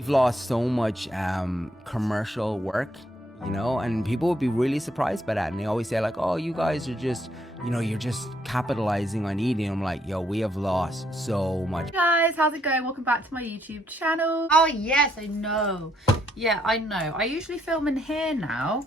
We've lost so much commercial work, you know, and people would be really surprised by that. And they always say like, oh, you guys are just, you know, you're just capitalizing on eating. I'm like, yo, we have lost so much. Hey guys, how's it going? Welcome back to my YouTube channel. Oh yes, I know. Yeah, I know. I usually film in here now,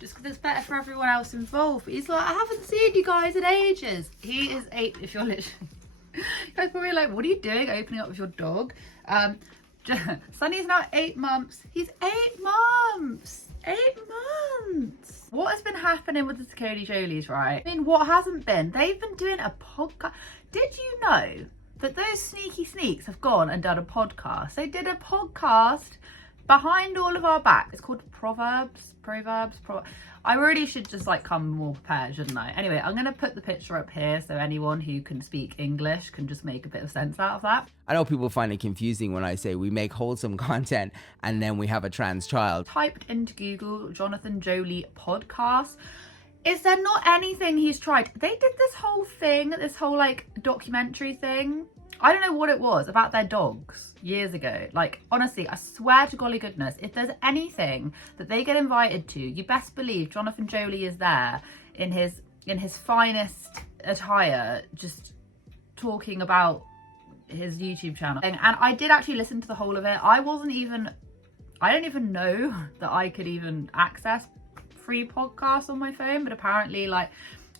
just because it's better for everyone else involved. But he's like, I haven't seen you guys in ages. He is 8, if you're literally... You guys probably like, what are you doing opening up with your dog? Sunny's now 8 months. He's 8 months. 8 months. What has been happening with the SACCONEJOLYs, right? I mean, what hasn't been? They've been doing a podcast. Did you know that those sneaky sneaks have gone and done a podcast? They did a podcast behind all of our back. It's called Proverbs. I really should just like come more prepared, shouldn't I? Anyway, I'm gonna put the picture up here so anyone who can speak English can just make a bit of sense out of that. I know people find it confusing when I say we make wholesome content and then we have a trans child. Typed into Google Jonathan Joly podcast. Is there not anything he's tried? They did this whole thing, this whole like documentary thing. I don't know what it was about their dogs years ago. Like, honestly, I swear to golly goodness, if there's anything that they get invited to, you best believe Jonathan Joly is there in his finest attire, just talking about his YouTube channel. And I did actually listen to the whole of it. I don't even know that I could even access free podcasts on my phone, but apparently like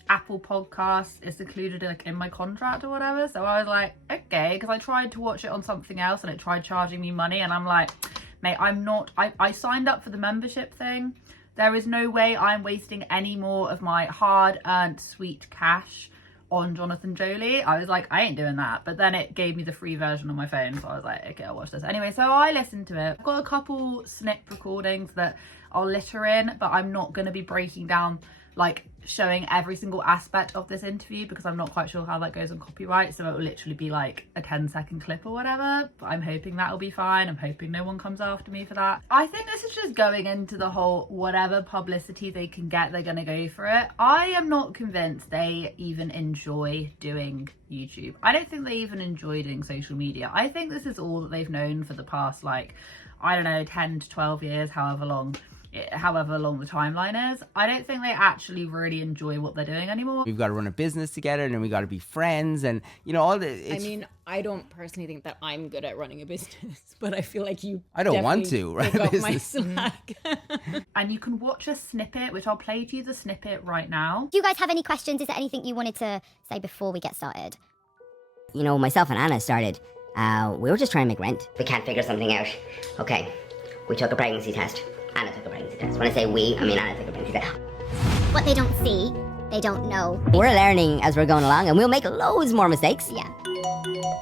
Apple Podcasts is included like in my contract or whatever. So I was like, okay, because I tried to watch it on something else and it tried charging me money, and I'm like, mate, I signed up for the membership thing. There is no way I'm wasting any more of my hard-earned sweet cash on Jonathan Joly. I was like, I ain't doing that. But then it gave me the free version on my phone, so I was like, okay, I'll watch this. Anyway, so I listened to it. I've got a couple snip recordings that I'll litter in, but I'm not going to be breaking down, like showing every single aspect of this interview because I'm not quite sure how that goes on copyright. So it will literally be like a 10-second clip or whatever, but I'm hoping that'll be fine. I'm hoping no one comes after me for that. I think this is just going into the whole whatever publicity they can get, they're gonna go for it. I am not convinced they even enjoy doing YouTube. I don't think they even enjoy doing social media. I think this is all that they've known for the past, like, I don't know, 10 to 12 years, however long the timeline is. I don't think they actually really enjoy what they're doing anymore. We've got to run a business together, and then we got to be friends, and you know all the. I mean, I don't personally think that I'm good at running a business, but I feel like you. I don't want to run a business. My slack. And you can watch a snippet, which I'll play to you the snippet right now. Do you guys have any questions? Is there anything you wanted to say before we get started? You know, myself and Anna started. We were just trying to make rent. We can't figure something out. Okay, we took a pregnancy test. Anna took a pregnancy test. When I say we, I mean Anna took a pregnancy test. What they don't see, they don't know. We're learning as we're going along, and we'll make loads more mistakes. Yeah.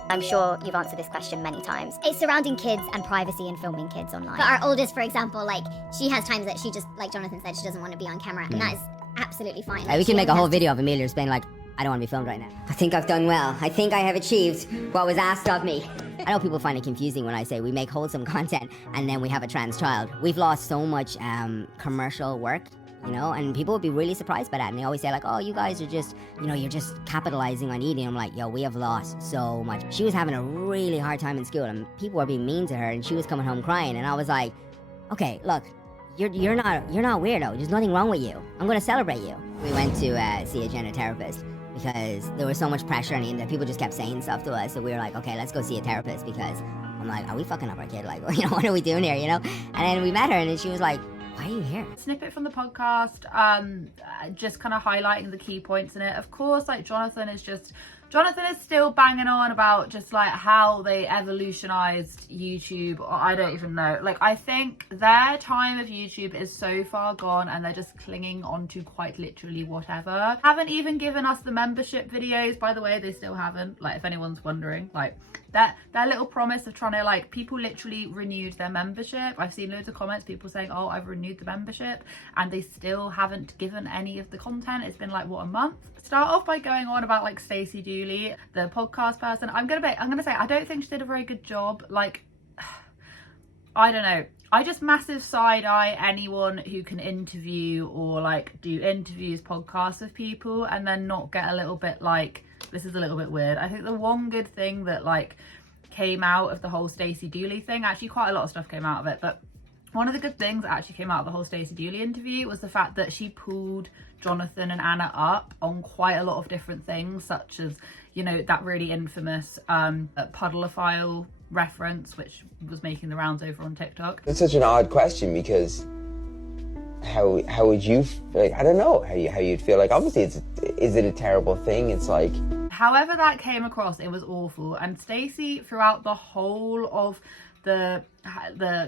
I'm sure you've answered this question many times. It's surrounding kids and privacy and filming kids online. But our oldest, for example, like, she has times that she just, like Jonathan said, she doesn't want to be on camera. And that is absolutely fine. We can make a whole video of Amelia just being like, I don't want to be filmed right now. I think I've done well. I think I have achieved what was asked of me. I know people find it confusing when I say we make wholesome content and then we have a trans child. We've lost so much commercial work, you know, and people would be really surprised by that. And they always say like, oh, you guys are just, you know, you're just capitalizing on eating. I'm like, yo, we have lost so much. She was having a really hard time in school and people were being mean to her and she was coming home crying. And I was like, okay, look, you're not weirdo. There's nothing wrong with you. I'm going to celebrate you. We went to see a gender therapist, because there was so much pressure and that people just kept saying stuff to us. So we were like, okay, let's go see a therapist, because I'm like, are we fucking up our kid? Like, you know, what are we doing here, you know? And then we met her and then she was like, why are you here? Snippet from the podcast, just kind of highlighting the key points in it. Of course, like Jonathan is still banging on about just like how they evolutionized YouTube, or I don't even know. Like, I think their time of YouTube is so far gone and they're just clinging on to quite literally whatever. Haven't even given us the membership videos, by the way. They still haven't, like, if anyone's wondering. Like, their little promise of trying to, like, people literally renewed their membership. I've seen loads of comments, people saying, oh, I've renewed the membership, and they still haven't given any of the content. It's been like, what, a month? Start off by going on about like Stacey Dooley, the podcast person. I'm gonna say I don't think she did a very good job. Like, I don't know. I just massive side eye anyone who can interview or like do interviews, podcasts with people, and then not get a little bit like, this is a little bit weird. I think the one good thing that like came out of the whole Stacey Dooley thing. Actually, quite a lot of stuff came out of it, but one of the good things that actually came out of the whole Stacey Dooley interview was the fact that she pulled Jonathan and Anna up on quite a lot of different things, such as, you know, that really infamous puddleophile reference, which was making the rounds over on TikTok. It's such an odd question, because how would you, like, I don't know how you'd feel. Like, obviously is it a terrible thing? It's like, however that came across, it was awful. And Stacey, throughout the whole of the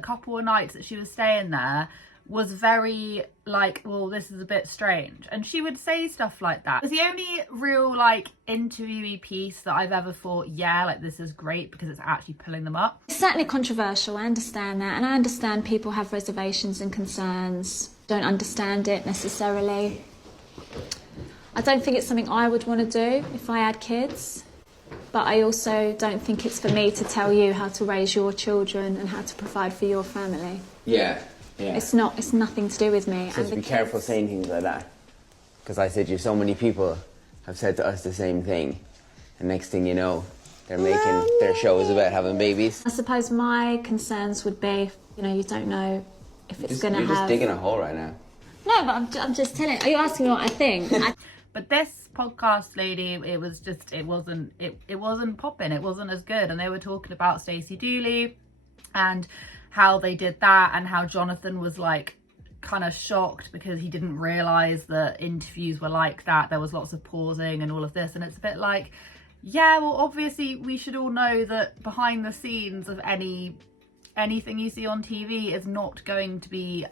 couple of nights that she was staying there, was very like, well, this is a bit strange, and she would say stuff like that. It's the only real like interviewee piece that I've ever thought, yeah, like, this is great, because it's actually pulling them up. It's certainly controversial, I understand that, and I understand people have reservations and concerns, don't understand it necessarily. I don't think it's something I would want to do if I had kids, but I also don't think it's for me to tell you how to raise your children and how to provide for your family. yeah. It's nothing to do with me. So be careful saying things like that, because I said you, so many people have said to us the same thing, and next thing you know, they're making their shows about having babies. I suppose my concerns would be, you know, you don't know if it's going to have... You're just digging a hole right now. No, but I'm just telling... Are you asking me what I think? But this podcast lady, it was just, it wasn't popping. It wasn't as good. And they were talking about Stacey Dooley and how they did that, and how Jonathan was like kind of shocked because he didn't realize that interviews were like that. There was lots of pausing and all of this, and it's a bit like, yeah, well, obviously we should all know that behind the scenes of anything you see on TV is not going to be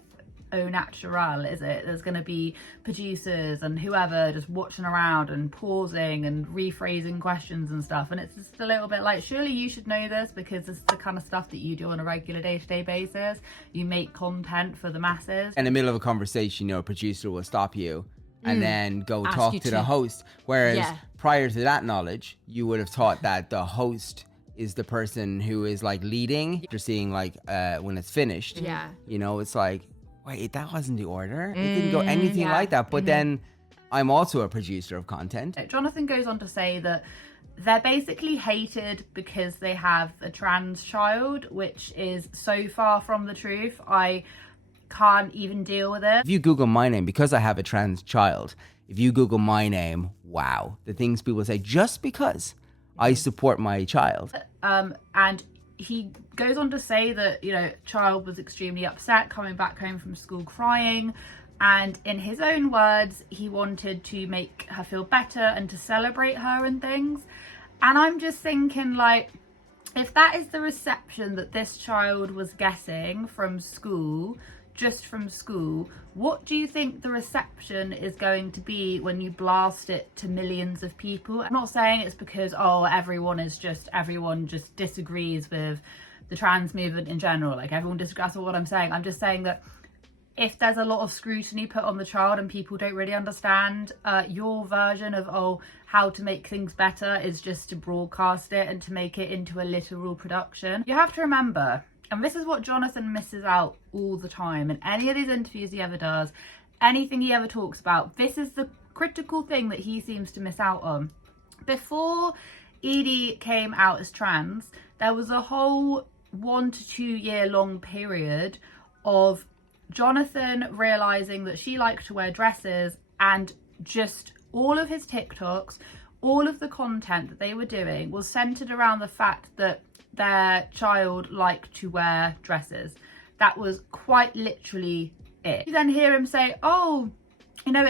au natural, is it? There's going to be producers and whoever just watching around and pausing and rephrasing questions and stuff, and it's just a little bit like, surely you should know this, because this is the kind of stuff that you do on a regular day-to-day basis. You make content for the masses. In the middle of a conversation, you know, a producer will stop you and then go Ask talk you to to- the host, whereas Yeah. prior to that knowledge, you would have thought that the host is the person who is like leading. You're seeing like when it's finished, Yeah. you know, it's like, wait, that wasn't the order. It didn't go anything like that. But then I'm also a producer of content. Jonathan goes on to say that they're basically hated because they have a trans child, which is so far from the truth. I can't even deal with it. If you Google my name, because I have a trans child, if you Google my name, wow, the things people say just because I support my child. And he goes on to say that, you know, child was extremely upset coming back home from school crying, and in his own words, he wanted to make her feel better and to celebrate her and things. And I'm just thinking, like, if that is the reception that this child was getting from school, just from school, what do you think the reception is going to be when you blast it to millions of people? I'm not saying it's because, oh, everyone just disagrees with the trans movement in general. Like, everyone disagrees. That's what I'm saying. I'm just saying that if there's a lot of scrutiny put on the child and people don't really understand, your version of, oh, how to make things better is just to broadcast it and to make it into a literal production. You have to remember, and this is what Jonathan misses out all the time in any of these interviews he ever does, anything he ever talks about, this is the critical thing that he seems to miss out on. Before Edie came out as trans, there was a whole 1 to 2 year long period of Jonathan realizing that she liked to wear dresses, and just all of his TikToks, all of the content that they were doing was centered around the fact that their child liked to wear dresses. That was quite literally it. You then hear him say, oh, you know,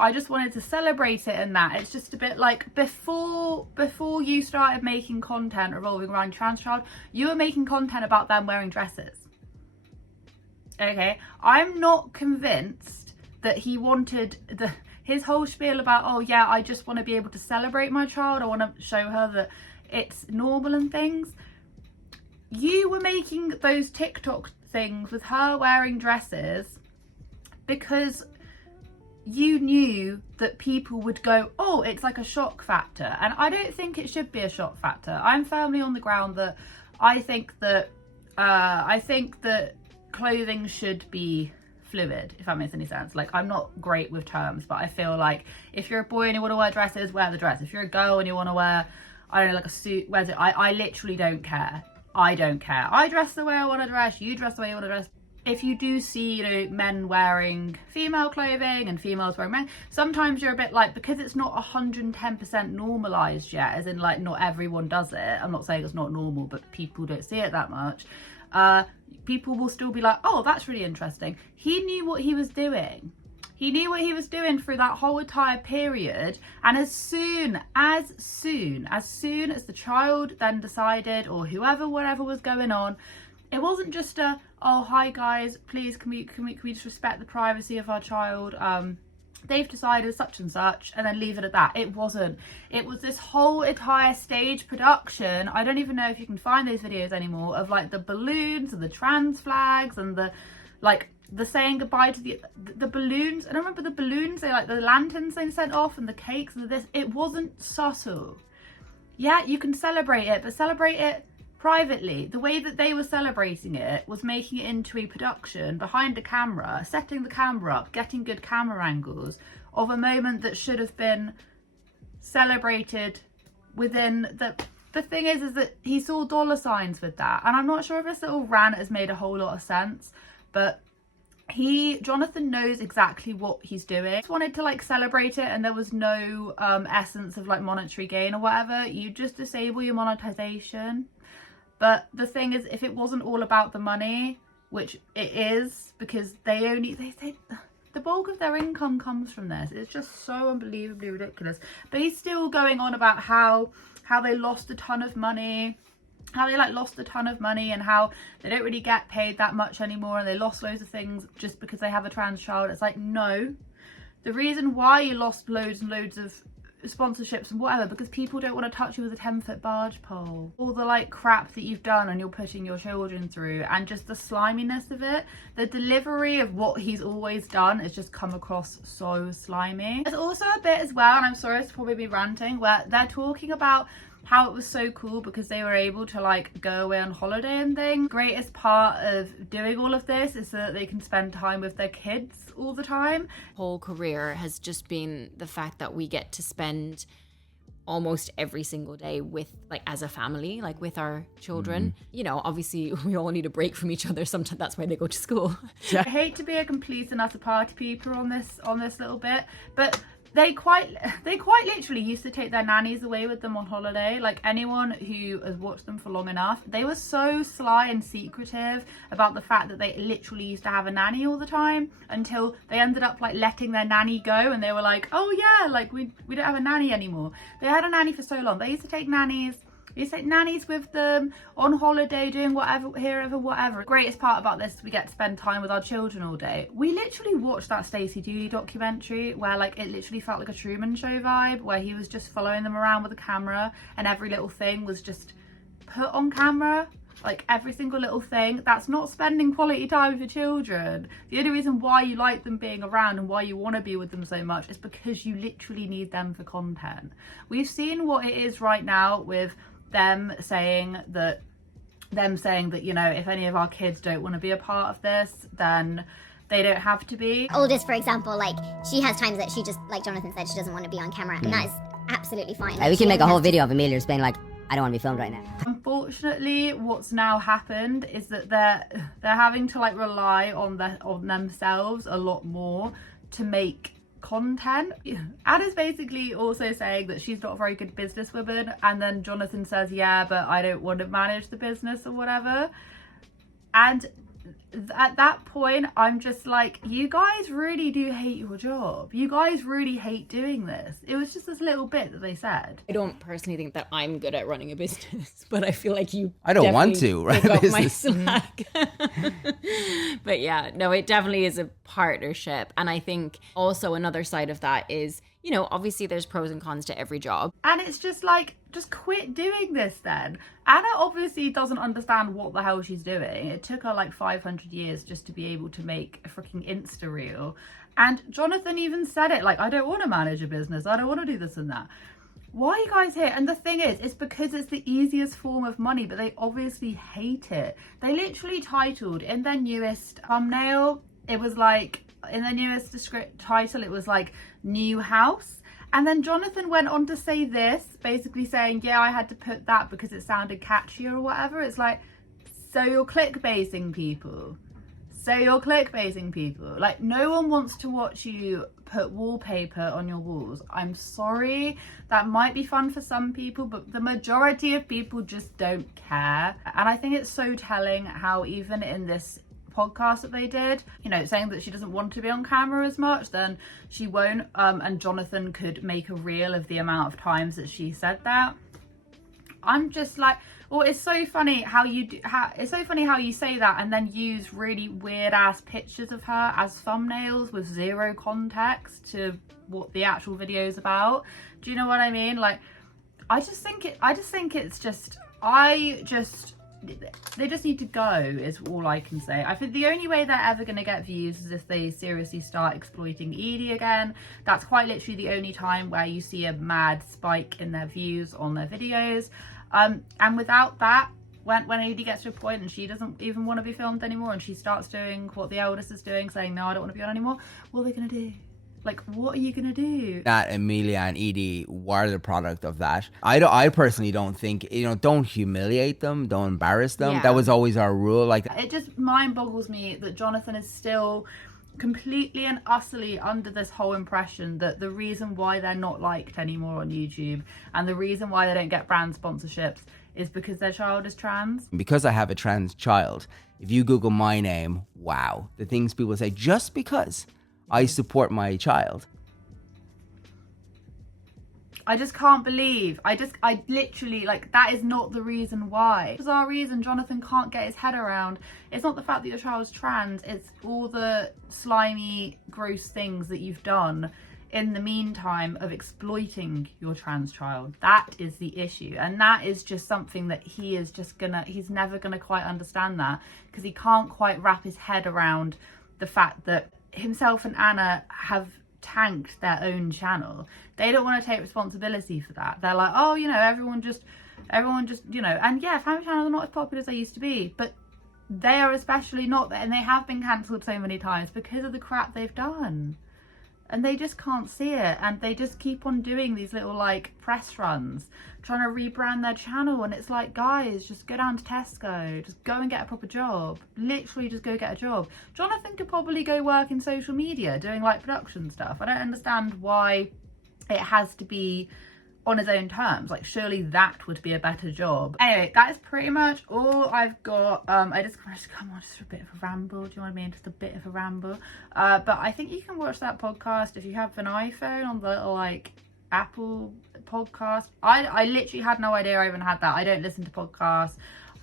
I just wanted to celebrate it and that. It's just a bit like, before you started making content revolving around trans child, you were making content about them wearing dresses. Okay, I'm not convinced that he wanted his whole spiel about, oh yeah, I just want to be able to celebrate my child, I want to show her that it's normal and things. You were making those TikTok things with her wearing dresses because you knew that people would go, oh, it's like a shock factor. And I don't think it should be a shock factor. I'm firmly on the ground that I think that clothing should be fluid, if that makes any sense. Like, I'm not great with terms, but I feel like if you're a boy and you want to wear dresses, wear the dress. If you're a girl and you want to wear, I don't know, like a suit, where's it? I literally don't care. I don't care. I dress the way I want to dress, you dress the way you want to dress. If you do see, you know, men wearing female clothing and females wearing men, sometimes you're a bit like, because it's not 110% normalized yet, as in like not everyone does it. I'm not saying it's not normal, but people don't see it that much. People will still be like, oh, that's really interesting. He knew what he was doing. He knew what he was doing through that whole entire period. And as soon as the child then decided, or whoever, whatever was going on, it wasn't just a, oh, hi guys, please can we just respect the privacy of our child? They've decided such and such, and then leave it at that. It wasn't. It was this whole entire stage production. I don't even know if you can find those videos anymore, of like the balloons and the trans flags and the like the saying goodbye to the balloons. And I remember the balloons, they like the lanterns they sent off, and the cakes and this. It wasn't subtle. Yeah, you can celebrate it, but celebrate it privately. The way that they were celebrating it was making it into a production behind the camera, setting the camera up, getting good camera angles of a moment that should have been celebrated within the thing is that he saw dollar signs with that, and I'm not sure if this little rant has made a whole lot of sense, but Jonathan knows exactly what he's doing. Just wanted to like celebrate it, and there was no essence of like monetary gain or whatever. You just disable your monetization. But the thing is, if it wasn't all about the money, which it is, because they say the bulk of their income comes from this. It's just so unbelievably ridiculous. But he's still going on about how they lost a ton of money, and how they don't really get paid that much anymore, and they lost loads of things just because they have a trans child. It's like, no. The reason why you lost loads and loads of sponsorships and whatever, because people don't want to touch you with a 10-foot barge pole. All the like crap that you've done and you're putting your children through, and just the sliminess of it. The delivery of what he's always done has just come across so slimy. There's also a bit as well, and I'm sorry to probably be ranting, where they're talking about how it was so cool because they were able to like go away on holiday and things. Greatest part of doing all of this is so that they can spend time with their kids all the time. Whole career has just been the fact that we get to spend almost every single day with, like, as a family, like with our children. You know, obviously we all need a break from each other sometimes. That's why they go to school. I hate to be a complete and utter party pooper on this little bit, but they quite literally used to take their nannies away with them on holiday. Like, anyone who has watched them for long enough, they were so sly and secretive about the fact that they literally used to have a nanny all the time, until they ended up like letting their nanny go, and they were like, oh yeah, like we don't have a nanny anymore. They had a nanny for so long. They used to take nannies with them on holiday, doing whatever, whatever. The greatest part about this is we get to spend time with our children all day. We literally watched that Stacey Dooley documentary where like it literally felt like a Truman Show vibe, where he was just following them around with a camera, and every little thing was just put on camera. Like every single little thing. That's not spending quality time with your children. The only reason why you like them being around and why you want to be with them so much is because you literally need them for content. We've seen what it is right now with them saying that, you know, if any of our kids don't want to be a part of this, then they don't have to be. Oldest, for example, like she has times that she just, like Jonathan said, she doesn't want to be on camera, and that is absolutely fine. We can make a whole video of Amelia just being like, I don't want to be filmed right now. Unfortunately, what's now happened is that they're having to like rely on themselves a lot more to make content. Anna's basically also saying that she's not a very good businesswoman, and then Jonathan says, yeah, but I don't want to manage the business or whatever. And at that point, I'm just like, you guys really do hate your job. You guys really hate doing this. It was just this little bit that they said. I don't personally think that I'm good at running a business, but I feel like you I don't want to run pick a up my business. slack. But yeah, no, it definitely is a partnership. And I think also another side of that is, you know, obviously there's pros and cons to every job. And it's just like, just quit doing this then. Anna obviously doesn't understand what the hell she's doing. It took her like 500 years just to be able to make a freaking Insta reel. And Jonathan even said it, like, I don't want to manage a business. I don't want to do this and that. Why are you guys here? And the thing is, it's because it's the easiest form of money, but they obviously hate it. They literally titled in their newest thumbnail, it was like, in their newest title, it was like new house. And then Jonathan went on to say this, basically saying, yeah, I had to put that because it sounded catchier or whatever. It's like, so you're clickbaiting people. Like, no one wants to watch you put wallpaper on your walls. I'm sorry, that might be fun for some people, but the majority of people just don't care. And I think it's so telling how even in this podcast that they did, you know, saying that she doesn't want to be on camera as much, then she won't. And Jonathan could make a reel of the amount of times that she said that. I'm just like, well, it's so funny how you say that and then use really weird ass pictures of her as thumbnails with zero context to what the actual video is about. Do you know what I mean? Like, they just need to go, is all I can say. I think the only way they're ever going to get views is if they seriously start exploiting Edie again. That's quite literally the only time where you see a mad spike in their views on their videos. And without that, when Edie gets to a point and she doesn't even want to be filmed anymore and she starts doing what the eldest is doing, saying, no, I don't want to be on anymore, what are they going to do? Like, what are you going to do? That Amelia and Edie were the product of that. I personally don't think, you know, don't humiliate them, don't embarrass them. Yeah. That was always our rule. Like, It just mind boggles me that Jonathan is still completely and utterly under this whole impression that the reason why they're not liked anymore on YouTube and the reason why they don't get brand sponsorships is because their child is trans. because I have a trans child, if you Google my name, wow, the things people say just because I support my child. I just can't believe. I literally, like, that is not the reason why. Bizarre reason Jonathan can't get his head around. It's not the fact that your child's trans, it's all the slimy, gross things that you've done in the meantime of exploiting your trans child. That is the issue. And that is just something that he's never gonna quite understand that, because he can't quite wrap his head around the fact that himself and Anna have tanked their own channel. They don't want to take responsibility for that. They're like, oh, you know, everyone just, you know, and yeah, family channels are not as popular as they used to be, but they are especially not, and they have been cancelled so many times because of the crap they've done. And they just can't see it, and they just keep on doing these little like press runs trying to rebrand their channel, and it's like, guys, just go down to Tesco, just go and get a proper job. Literally just go get a job. Jonathan could probably go work in social media doing like production stuff. I don't understand why it has to be on his own terms. Like, surely that would be a better job. Anyway, that is pretty much all I've got. I just come on, just for a bit of a ramble. Do you know what I mean? Just a bit of a ramble. But I think you can watch that podcast if you have an iPhone on the little like Apple podcast. I literally had no idea I even had that. I don't listen to podcasts.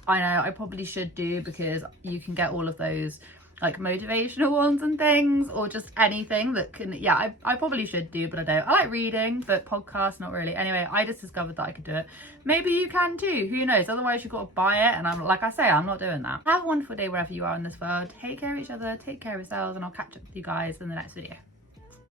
I know I probably should do, because you can get all of those like motivational ones and things, or just anything that can, yeah, I probably should do, but I don't. I like reading, but podcasts, not really. Anyway, I just discovered that I could do it. Maybe you can too, who knows? Otherwise you've got to buy it, and I'm, like I say, I'm not doing that. Have a wonderful day wherever you are in this world. Take care of each other, take care of yourselves, and I'll catch up with you guys in the next video.